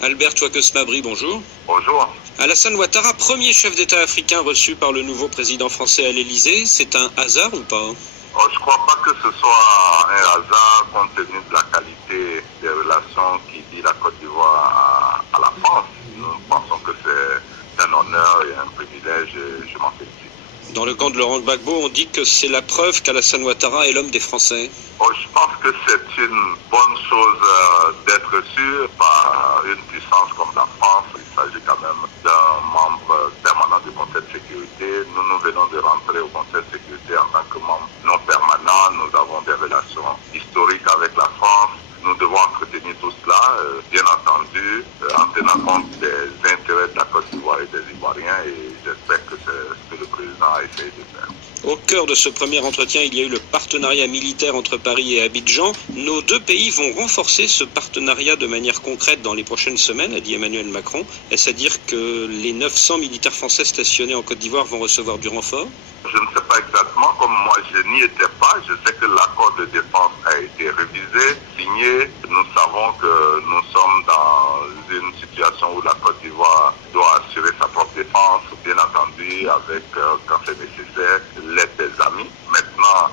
Albert Ouattara, bonjour. Bonjour. Alassane Ouattara, premier chef d'État africain reçu par le nouveau président français à l'Élysée, c'est un hasard ou pas? Je ne crois pas que ce soit un hasard compte tenu de la qualité des relations qui lient la Côte d'Ivoire à la France. Nous pensons que c'est un honneur et un privilège et je m'en félicite. Dans le camp de Laurent Gbagbo, on dit que c'est la preuve qu'Alassane Ouattara est l'homme des Français. Je pense que c'est une bonne chose d'être reçu par une puissance comme la France. Il s'agit quand même d'un membre permanent du Conseil de sécurité. Nous venons de rentrer au Conseil de sécurité en tant que membre non permanent. Nous avons des relations historiques avec la France. Nous devons entretenir tout cela, bien entendu, en tenant compte des intérêts de la Côte d'Ivoire et des Ivoiriens, et j'espère que c'est ce que le président a essayé de faire. Au cœur de ce premier entretien, il y a eu le partenariat militaire entre Paris et Abidjan. Nos deux pays vont renforcer ce partenariat de manière concrète dans les prochaines semaines, a dit Emmanuel Macron. Est-ce à dire que les 900 militaires français stationnés en Côte d'Ivoire vont recevoir du renfort? Je ne sais pas exactement, comme moi je n'y étais pas. Je sais que l'accord de défense a été révisé, signé. Nous savons que nous sommes dans une situation où la Côte d'Ivoire doit assurer sa propre défense, bien entendu, avec, quand c'est nécessaire, l'aide des amis. Maintenant,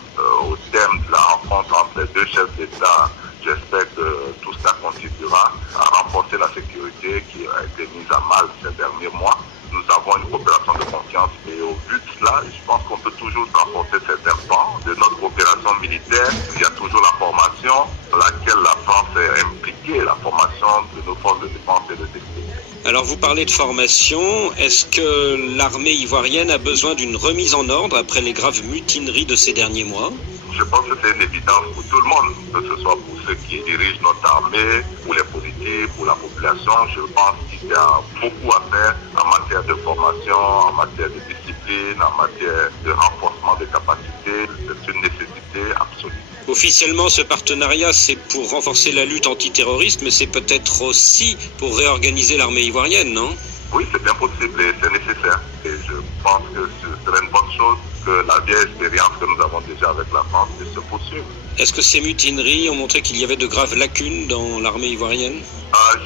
au terme de la rencontre entre les deux chefs d'État, j'espère que tout cela contribuera à renforcer la sécurité qui a été mise à mal ces derniers mois. Nous avons une coopération de confiance et au but de cela, je pense qu'on peut toujours renforcer certains pans de notre coopération militaire. Il y a toujours la formation dans laquelle la France est impliquée, la formation de nos forces de défense et de sécurité. Alors vous parlez de formation, est-ce que l'armée ivoirienne a besoin d'une remise en ordre après les graves mutineries de ces derniers mois? Je pense que c'est une évidence pour tout le monde, que ce soit pour ceux qui dirigent notre armée, pour les politiques, pour la population. Je pense qu'il y a beaucoup à faire en matière de formation, en matière de discipline, en matière de renforcement des capacités. C'est une nécessité absolue. Officiellement, ce partenariat, c'est pour renforcer la lutte antiterroriste, mais c'est peut-être aussi pour réorganiser l'armée ivoirienne, non? Oui, c'est bien possible et c'est nécessaire. Et je pense que ce serait une bonne chose que la vieille expérience que nous avons déjà avec la France puisse se poursuivre. Est-ce que ces mutineries ont montré qu'il y avait de graves lacunes dans l'armée ivoirienne?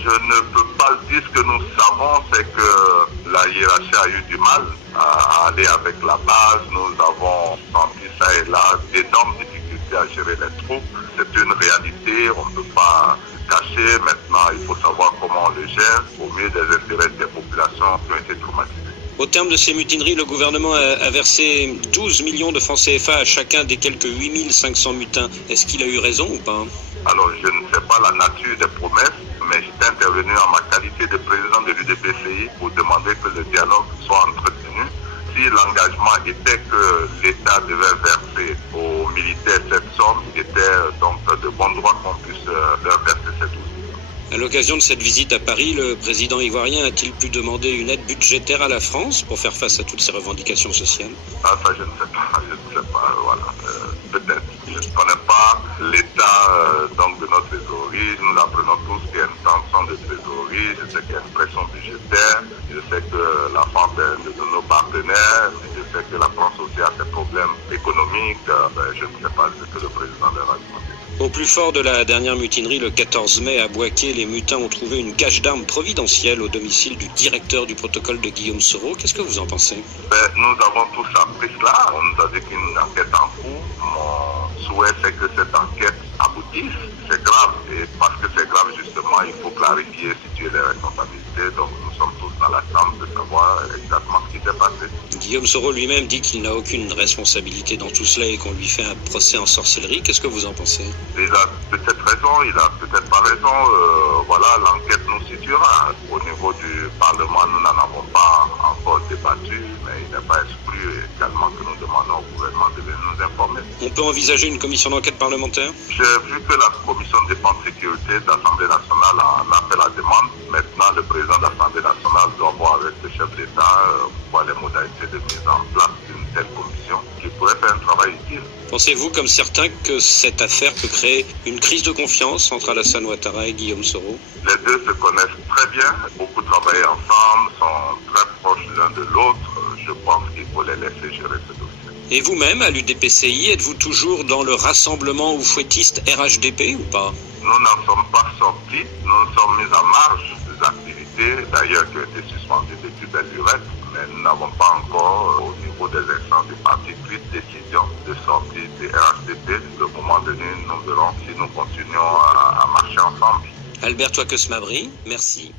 Je ne peux pas le dire. Ce que nous savons, c'est que la hiérarchie a eu du mal à aller avec la base. Nous avons senti ça et là d'énormes difficultés à gérer les troupes. C'est une réalité, on ne peut pas se cacher. Maintenant, il faut savoir comment on le gère au mieux des intérêts des populations qui ont été traumatisées. Au terme de ces mutineries, le gouvernement a versé 12 millions de francs CFA à chacun des quelques 8500 mutins. Est-ce qu'il a eu raison ou pas? Alors, je ne sais pas la nature des promesses, mais j'étais intervenu en ma qualité de président de l'UDPCI pour demander que le dialogue soit entretenu. Si l'engagement était que l'État devait verser aux militaires cette somme, il était donc de bon droit qu'on puisse leur verser cette somme. À l'occasion de cette visite à Paris, le président ivoirien a-t-il pu demander une aide budgétaire à la France pour faire face à toutes ces revendications sociales? Ça je ne sais pas, voilà, peut-être. Je ne connais pas l'état donc de notre trésorerie. Nous apprenons tous qu'il y a une sanction de trésorerie. Je sais qu'il y a une pression budgétaire. Je sais que la France est un de nos partenaires. Je sais que la France aussi a des problèmes économiques. Je ne sais pas ce que le président leur a demandé. Au plus fort de la dernière mutinerie, le 14 mai, à Bouaké, les mutins ont trouvé une cache d'armes providentielle au domicile du directeur du protocole de Guillaume Soro. Qu'est-ce que vous en pensez? Nous avons tous appris cela. On nous a dit qu'une enquête en cours. Mon souhait, c'est que cette enquête aboutisse. C'est grave. Et parce que c'est grave, justement, il faut clarifier, situer les responsabilités. Donc nous sommes tous dans l'attente de savoir exactement ce qui s'est passé. Guillaume Soro lui-même dit qu'il n'a aucune responsabilité dans tout cela et qu'on lui fait un procès en sorcellerie. Qu'est-ce que vous en pensez? Il a peut-être raison, il a peut-être pas raison. Voilà, l'enquête nous situera. Au niveau du Parlement, nous n'en avons pas encore débattu, mais il n'est pas exclu également que nous demandons au gouvernement de nous informer. On peut envisager une commission d'enquête parlementaire? J'ai vu que la commission de défense et sécurité de l'Assemblée nationale en a fait la demande. Maintenant, le président de l'Assemblée nationale doit voir avec le chef d'État voir les modalités de mise en place d'une telle commission qui pourrait faire un travail utile. Pensez-vous, comme certains, que cette affaire peut créer une crise de confiance entre Alassane Ouattara et Guillaume Soro? Les deux se connaissent très bien, beaucoup travaillent ensemble, sont très proches l'un de l'autre. Je pense qu'il faut les laisser gérer ce dossier. Et vous-même, à l'UDPCI, êtes-vous toujours dans le rassemblement oufouettiste RHDP ou pas? Nous n'en sommes pas sortis. sortis. Nous nous sommes mis en marge des activités, d'ailleurs qui ont été suspendues depuis belle lurette, mais nous n'avons pas encore, au niveau des instances du parti, pris de décision de sortie des RHDP. Le moment donné, nous verrons si nous continuons à marcher ensemble. Albert Ouaques Mabry, merci.